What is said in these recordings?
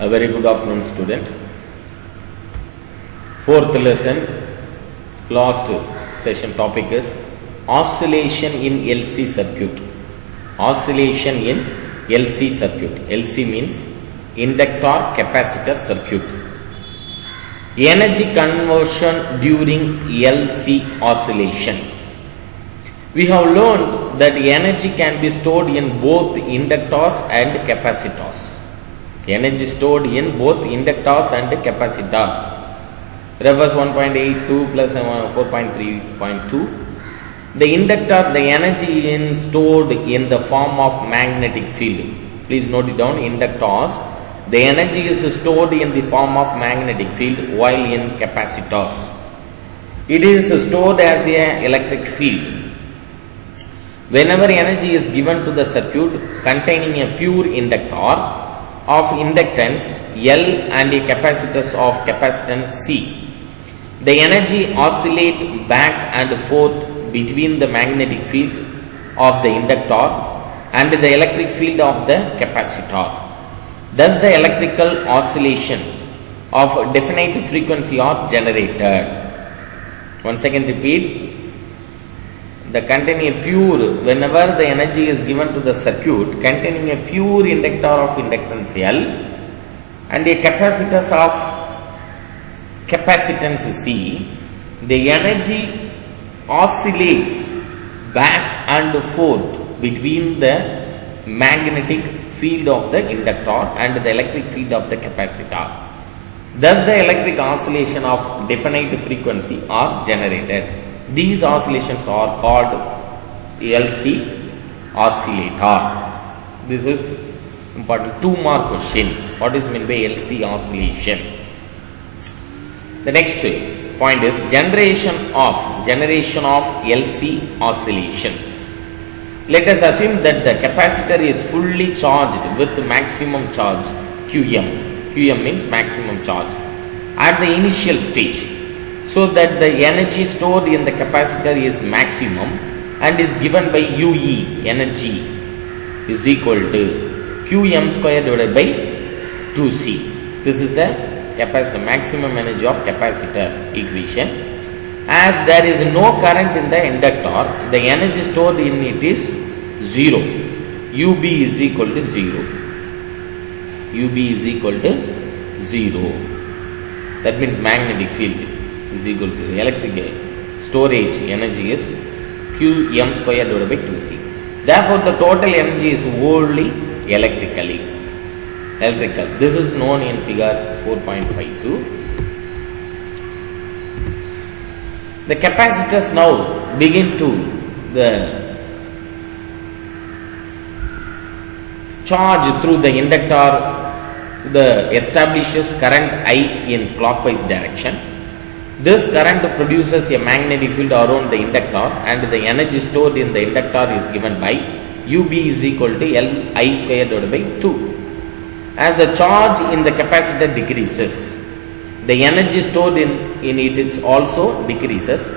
A very good afternoon, student. Fourth lesson, last session topic is oscillation in LC circuit. Oscillation in LC circuit. LC means inductor capacitor circuit. Energy conversion during LC oscillations. We have learned that energy can be stored in both inductors and capacitors. Energy stored in both inductors and capacitors. Reverse 1.82 plus 4.3.2. The inductor, the energy is stored in the form of magnetic field. Please note it down, inductors. The energy is stored in the form of magnetic field, while in capacitors, it is stored as an electric field. Whenever energy is given to the circuit containing a pure inductor of inductance L and a capacitors of capacitance C, the energy oscillates back and forth between the magnetic field of the inductor and the electric field of the capacitor. Thus, the electrical oscillations of definite frequency are generated. Once again repeat. The containing a pure, whenever the energy is given to the circuit containing a pure inductor of inductance L and a capacitors of capacitance C, the energy oscillates back and forth between the magnetic field of the inductor and the electric field of the capacitor. Thus, the electric oscillation of definite frequency are generated. These oscillations are called LC oscillator. This is important 2-mark question. What is meant by LC oscillation? The next point is generation of LC oscillations. Let us assume that the capacitor is fully charged with maximum charge Qm. Qm means maximum charge at the initial stage, so that the energy stored in the capacitor is maximum and is given by UE, energy, is equal to Qm square divided by 2C. This is the capacitor, maximum energy of capacitor equation. As there is no current in the inductor, the energy stored in it is 0. UB is equal to 0. UB is equal to 0. That means magnetic field is equal to electric storage energy is Qm square divided by 2C. Therefore, the total energy is wholly electrical. This is known in figure 4.52. The capacitors now begin to charge through the inductor. The establishes current I in clockwise direction. This current produces a magnetic field around the inductor and the energy stored in the inductor is given by UB is equal to Li square divided by 2. As the charge in the capacitor decreases, the energy stored in it is also decreases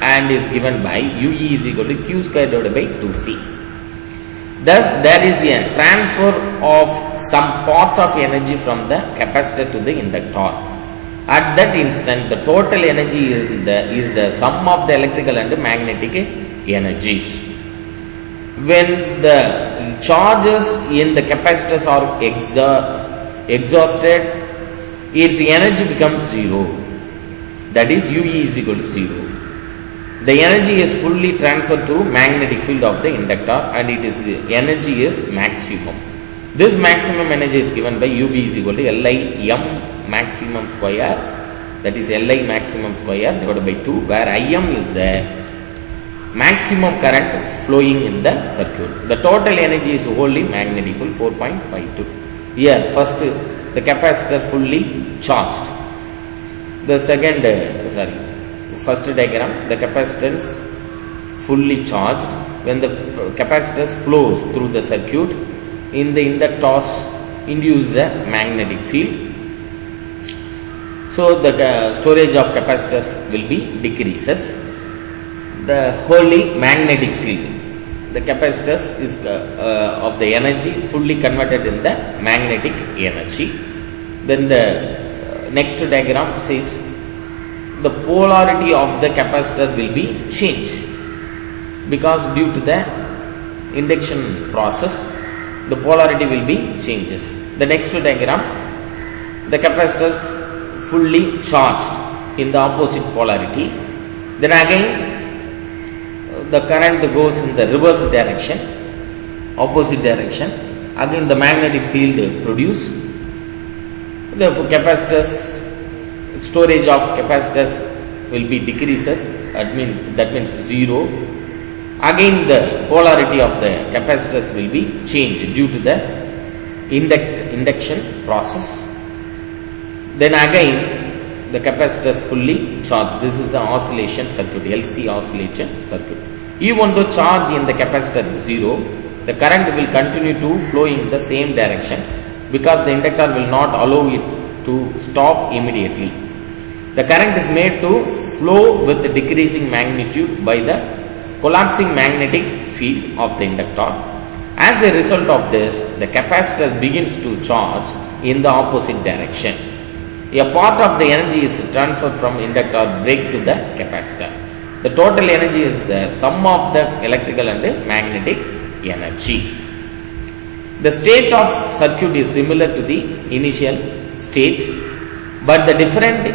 and is given by UE is equal to Q square divided by 2C. Thus, there is a transfer of some part of energy from the capacitor to the inductor. At that instant, the total energy is the sum of the electrical and magnetic energies. When the charges in the capacitors are exhausted, its energy becomes 0. That is, UE is equal to 0. The energy is fully transferred to magnetic field of the inductor and energy is maximum. This maximum energy is given by UB is equal to Li m maximum square, that is Li maximum square divided by 2, where Im is the maximum current flowing in the circuit. The total energy is wholly magnetic field 4.52. Here first the capacitor fully charged. The second first diagram, the capacitance fully charged. When the capacitors flows through the circuit, in the inductors induce the magnetic field. So the storage of capacitors will be decreases. The wholly magnetic field, the capacitors is of the energy fully converted in the magnetic energy. Then the next diagram says the polarity of the capacitor will be changed because due to the induction process the polarity will be changes. The next diagram, the capacitor fully charged in the opposite polarity. Then again the current goes in the reverse direction, opposite direction. Again the magnetic field produced. The capacitors, storage of capacitors will be decreases. That means 0. Again the polarity of the capacitors will be changed due to the induction process. Then again the capacitors fully charged. This is the oscillation circuit, LC oscillation circuit. Even though charge in the capacitor is 0, the current will continue to flow in the same direction because the inductor will not allow it to stop immediately. The current is made to flow with decreasing magnitude by the collapsing magnetic field of the inductor. As a result of this, the capacitor begins to charge in the opposite direction. A part of the energy is transferred from inductor break to the capacitor. The total energy is the sum of the electrical and magnetic energy. The state of circuit is similar to the initial state, but the difference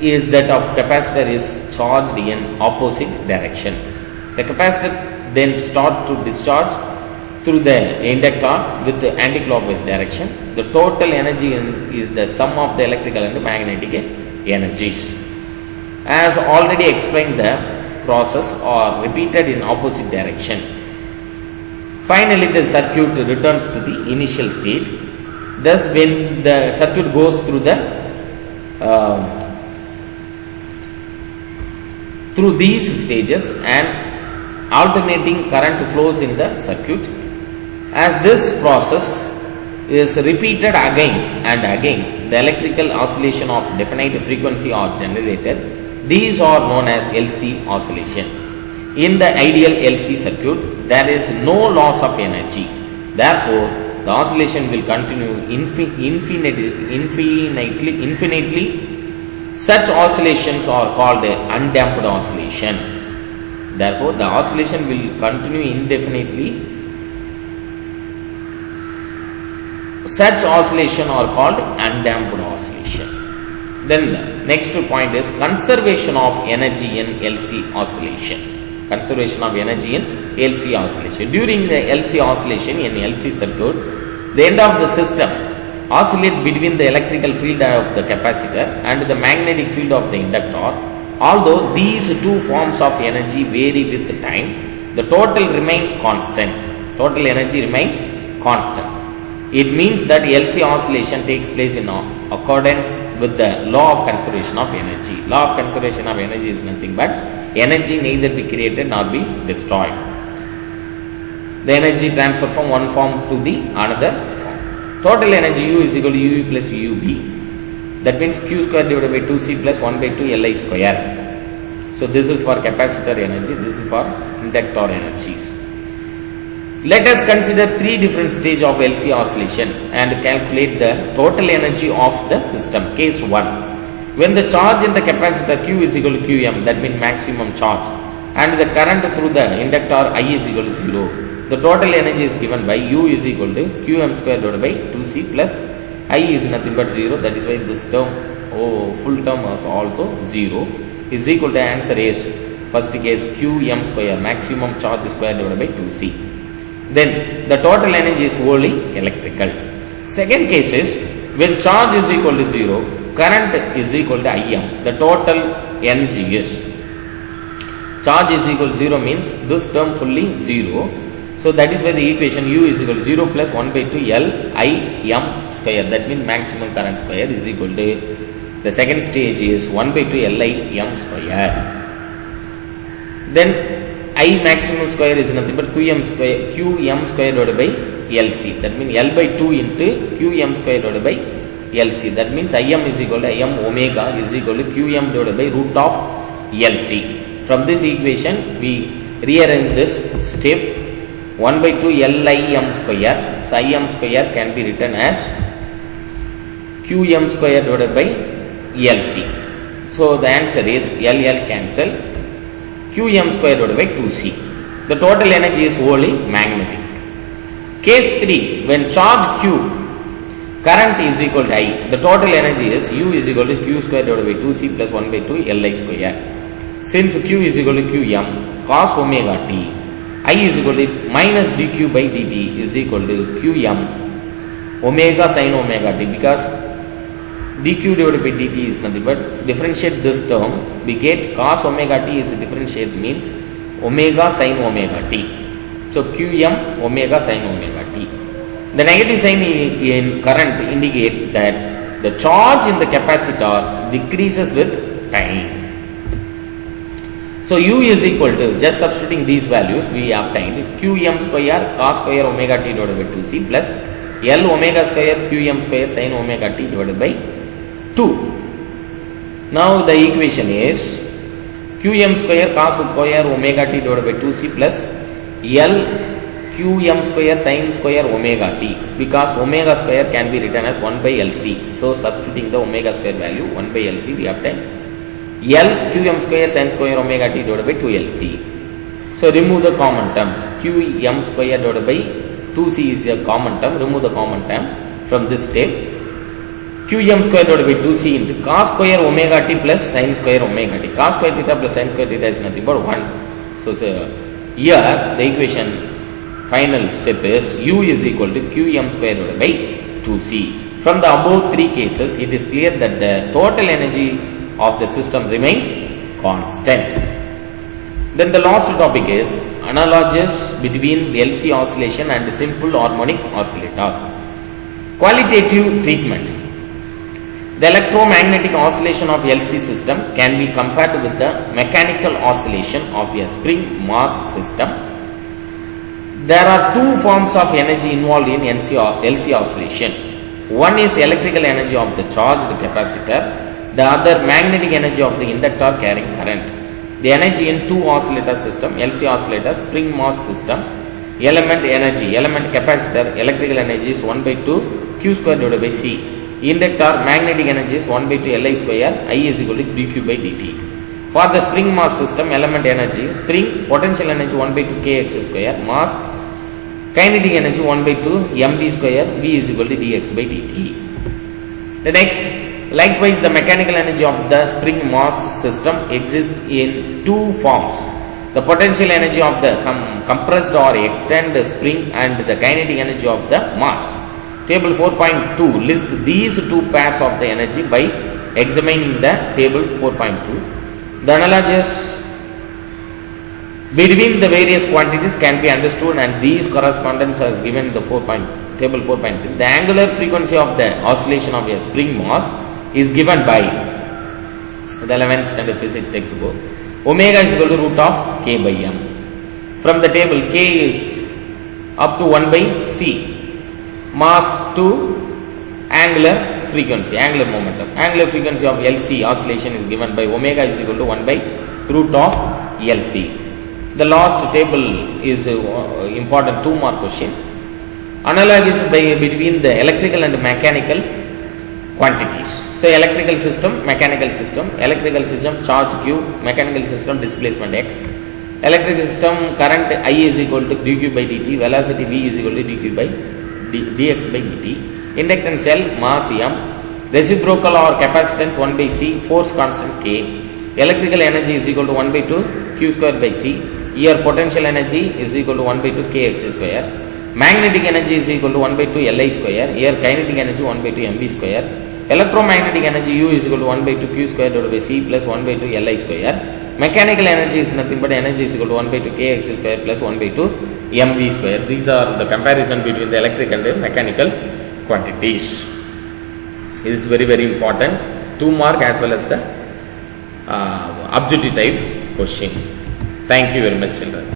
is that of capacitor is charged in opposite direction. The capacitor then starts to discharge through the inductor with the anti-clockwise direction. The total energy is the sum of the electrical and magnetic energies. As already explained, the process are repeated in opposite direction. Finally, the circuit returns to the initial state. Thus, when the circuit goes through these stages and alternating current flows in the circuit. As this process is repeated again and again, the electrical oscillation of definite frequency are generated. These are known as LC oscillation. In the ideal LC circuit, there is no loss of energy. Therefore, the oscillation will continue infinitely. Such oscillations are called undamped oscillation. Therefore, the oscillation will continue indefinitely. Such oscillation are called undamped oscillation. Then the next point is conservation of energy in LC oscillation. Conservation of energy in LC oscillation. During the LC oscillation in LC circuit, the end of the system oscillate between the electrical field of the capacitor and the magnetic field of the inductor. Although these two forms of energy vary with the time, the total remains constant. Total energy remains constant. It means that LC oscillation takes place in accordance with the law of conservation of energy. Law of conservation of energy is nothing but energy neither be created nor be destroyed. The energy transfer from one form to the another form. Total energy U is equal to UV plus UB. That means Q square divided by 2C plus 1 by 2 Li square. So this is for capacitor energy, this is for inductor energies. Let us consider three different stages of LC oscillation and calculate the total energy of the system. Case 1. When the charge in the capacitor Q is equal to Qm, that means maximum charge, and the current through the inductor I is equal to 0, the total energy is given by U is equal to Qm square divided by 2C plus I is nothing but 0. That is why this term, full term is also 0, is equal to answer is first case Qm square, maximum charge square divided by 2C. Then the total energy is wholly electrical. Second case is when charge is equal to 0, current is equal to Im. The total energy is charge is equal to 0 means this term fully 0. So that is why the equation U is equal to 0 plus 1 by 2 L I M square. That means maximum current square is equal to, the second stage is 1 by 2 L I M square. Then I maximum square is nothing but Qm square divided by LC. That means L by 2 into Qm square divided by LC. That means Im is equal to Im omega is equal to Qm divided by root of LC. From this equation, we rearrange this step 1 by 2 Lim square. So Im square can be written as Qm square divided by Lc. So the answer is LL cancel, Qm square divided by 2C. The total energy is wholly magnetic. Case 3, when charge Q, current is equal to I, the total energy is U is equal to Q square divided by 2C plus 1 by 2 Li square. Since Q is equal to Qm cos omega t, I is equal to minus dq by dt is equal to Qm omega sin omega t, because dq divided by dt is nothing but differentiate this term, we get cos omega t is differentiate means omega sin omega t. So Qm omega sin omega t. The negative sign in current indicate that the charge in the capacitor decreases with time. So U is equal to, just substituting these values, we obtained Qm square cos square omega t divided by 2C plus L omega square Qm square sin omega t divided by 2. Now the equation is Qm square cos square omega t divided by 2C plus L Qm square sin square omega t, because omega square can be written as 1 by Lc. So substituting the omega square value 1 by Lc, we obtain L Qm square sin square omega t divided by 2Lc. So remove the common terms. Qm square divided by 2C is a common term. Remove the common term from this step. Qm square divided by 2C into cos square omega t plus sin square omega t. Cos square theta plus sin square theta is nothing but 1. So here the equation final step is U is equal to Qm square divided by 2C. From the above three cases, it is clear that the total energy of the system remains constant. Then the last topic is analogies between LC oscillation and simple harmonic oscillators. Qualitative treatment. The electromagnetic oscillation of LC system can be compared with the mechanical oscillation of a spring mass system. There are two forms of energy involved in LC oscillation. One is electrical energy of the charged capacitor, the other magnetic energy of the inductor carrying current. The energy in two oscillator system, LC oscillator, spring mass system, element energy, element capacitor, electrical energy is 1 by 2 Q square divided by C. Inductor magnetic energy is 1 by 2 Li square, I is equal to dq by dt. For the spring mass system, element energy, spring potential energy 1 by 2 kx square, mass kinetic energy 1 by 2 mv square, v is equal to dx by dt. The next, likewise the mechanical energy of the spring mass system exists in two forms. The potential energy of the compressed or extended spring and the kinetic energy of the mass. Table 4.2 lists these two pairs of the energy by examining the table 4.2. The analogies between the various quantities can be understood, and these correspondence as given in the table 4.2. The angular frequency of the oscillation of a spring mass is given by the 11th standard physics textbook. Omega is equal to root of k by m. From the table, k is up to 1 by c. Mass to angular frequency, angular momentum. Angular frequency of LC oscillation is given by omega is equal to 1 by root of LC. The last table is important 2-mark question. Analogies between the electrical and mechanical quantities. So electrical system, mechanical system. Electrical system charge Q, mechanical system displacement x. Electrical system current I is equal to dq by dt, velocity v is equal to dq by dx by dt. Inductance L, mass m, reciprocal or capacitance 1 by c, force constant k. Electrical energy is equal to 1 by 2 q square by c. Here potential energy is equal to 1 by 2 kx square. Magnetic energy is equal to 1 by 2 Li square. Here kinetic energy 1 by 2 mv square. Electromagnetic energy U is equal to 1 by 2 q square divided by c plus 1 by 2 Li square. Mechanical energy is nothing but energy is equal to 1 by 2 kx square plus 1 by 2 mv square. These are the comparison between the electric and the mechanical quantities. It is very, very important. 2-mark as well as the objective type question. Thank you very much, children.